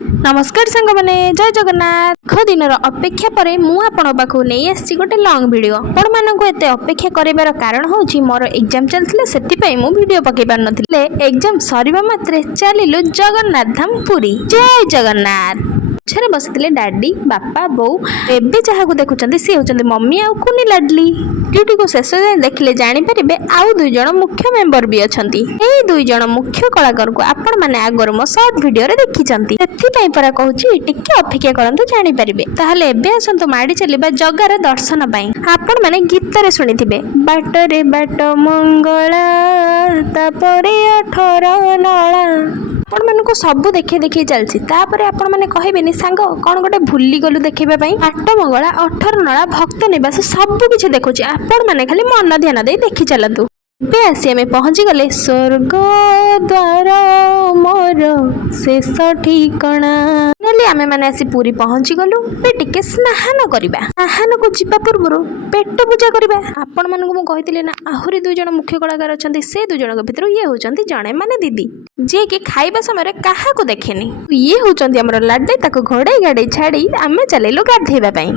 नमस्कार सांग मैंने जय जगन्नाथ। दीर्घ दिन अपेक्षा पर मुझे नहीं आसी गोटे लंग वीडियो आपण मानक एत अपेक्षा कर कारण हूँ मोर एग्जाम चलता से वीडियो पकई पार ना एग्जाम सरीबा मात्रे चलिलु जगन्नाथ धाम पुरी। जय जगन्नाथ। पछरे बसी डाडी बापा बो एवं जहाँ देखुं सी होती मम्मी आउ कुनी लाडली। ड्यूटी को शेष जाए देखिले जानीपारे आउ दुई जन मुख्य मेंबर भी अच्छा। यही दुई जन मुख्य कलाकार को आपण मैंने आगर मो सर्ट वीडियो देखी परा कहूँ टिके अपेक्षा करंतु जानी परिबे। ताहले एबे आसंतु माडी चलिबा जगार दर्शन पाई। आपण माने गीतरे सुनिथिबे बाटरे बाट मंगला तापरे 18 नळा। आपण मानको सब देखे देखे चलछि तापरे आपण माने कहबेनी सांग कोन गोटे भूली गलु देखिबा पई बाट मंगला 18 नळा भक्त निवास सब किछि देखुछि। आपण माने खाली मन ध्यान दे देखि चलतु। बे आसी आमे पहुंची गले स्वर्ग द्वार मोर शेष ठिकणा। नेली आमे माने आसी पूरी पहुंची गलु। बे टिके स्नान करबा। स्नान को जिबा पूर्व पेट पूजा करबा। आपण मानकु मु कहितले ना आहुरी दुई जन मुख्य कलाकार अछंती। से दुई जन भितर ये होचंती जणे माने दीदी जे के खाइबा समय रे काहा को देखेनी। ये होचंती हमर लाडे ताको घोड़े गाडे छाड़ी आमे चलेलो गाधेबा पई।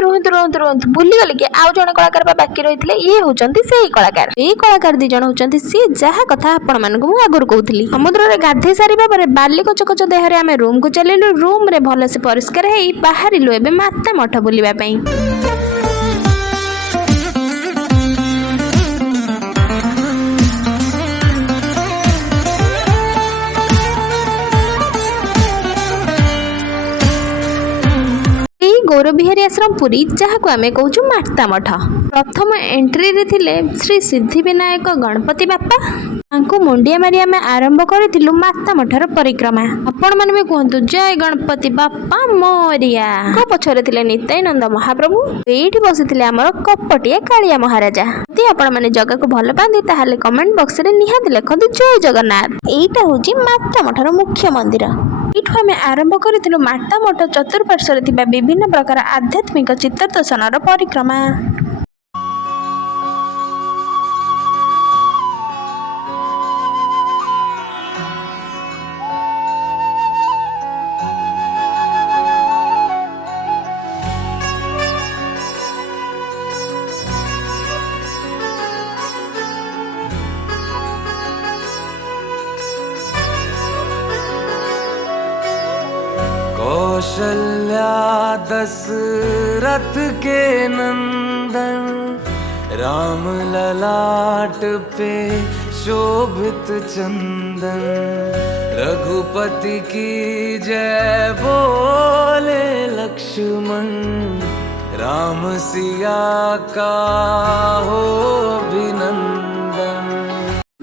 रुहतु भूली गले कि आउ जन कलाकार बाकी रही ये होचंती से कलाकार। ये कलाकार दी जन होचंती सी जहा कथा आपण मानकु मु आगुर कहूतली। समुद्र रे गाधे सारिबा परे बाली कच कच देहरे आमे रूम को चलेलु। रूम रे भल से परिष्कार हेई बाहरिलु एबे माता मठ बुलिबा पई। गौरव बिहारी आश्रम पुरी जहाँ को आमे कहूँ माता मठ। प्रथम एंट्री रे थिले श्री सिद्धिविनायक गणपति बापा। तांको मुंडिया मारी आमे आरंभ करिथिलु माता मठर परिक्रमा। आपण माने भी कहंतु जय गणपति बापा मोरिया। को पछरे थिले नित्यानंद महाप्रभु। एठी बसिथिले हमर कपटिया कालिया महाराजा। यदि आपण माने जगह को भल पांदी ताहाले कमेंट बॉक्स रे निहाती लिखंतु जय जगन्नाथ। एटा होची माता मठर मुख्य मंदिर। एठु आमे आरंभ करिथिलु माता मठ चतुर्पार्श्वरे थिबा विभिन्न प्रकार आध्यात्मिक चित्त दर्शनर परिक्रमा। कौशल्या दशरथ के नंदन राम ललाट पे शोभित चंदन। रघुपति की जय बोले लक्ष्मण राम सिया का हो अभिनंदन।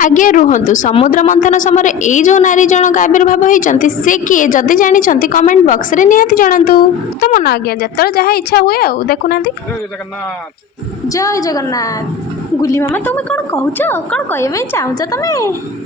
आगे रुहतु समुद्र मंथन समय ए जो नारी जनक आविर्भाव होती से किए जदि जानी कमेंट बॉक्स रे निहाती जणातु। तो मन आज्ञा जतल जहाँ इच्छा हुए आ देखुना। जय जगन्नाथ। जय जगन्नाथ। गुली मामा तुम कौन कहूच कौन कहबे चाहूच तमे।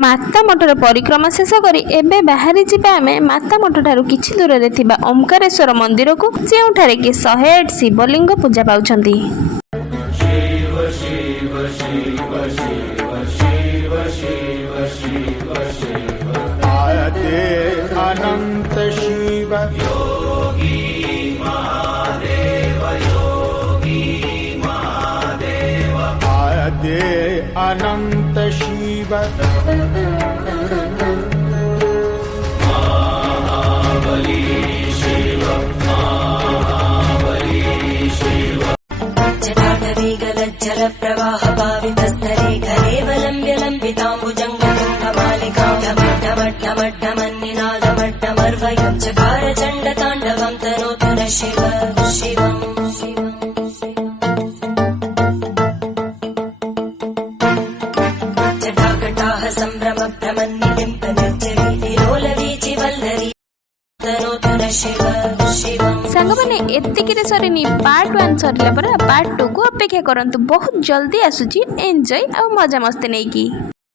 माता मठर परिक्रमा शेष करी एबे बाहरी जिबा आमे माता मठ ठारू किछि दूर रे थिबा ओमकारेश्वर मंदिर को जेउठारे कि 108 शिवलिंग पूजा पाउछंती। शिव शिव शिव शिव शिव शिव शिव शिव आयते अनंत शिव योगी ଯିବା। जल प्रवाह भावितस्तरे कलेवलम्ब्य लम्बिताम्बुजङ्गमन्निनादमड्डमर्वयं चकार चण्डताण्डवं तनोतु न शिव शिवम् जटाकटाः सम्भ्रम भ्रमन्निलिम्प निर्जरी विलोलवीचि वल्लरी तनोतु न शिव शिवम्। ସାଙ୍ଗମାନେ ଏତିକିରେ ସରିନି। ପାର୍ଟ 1 ସରିଲା ପରେ ପାର୍ଟ 2 କୁ ଅପେକ୍ଷା କରନ୍ତୁ। ବହୁତ ଜଲ୍ଦି ଆସୁଛି। ଏନ୍ଜୟ ଆଉ ମଜାମସ୍ତି ନେଇକି।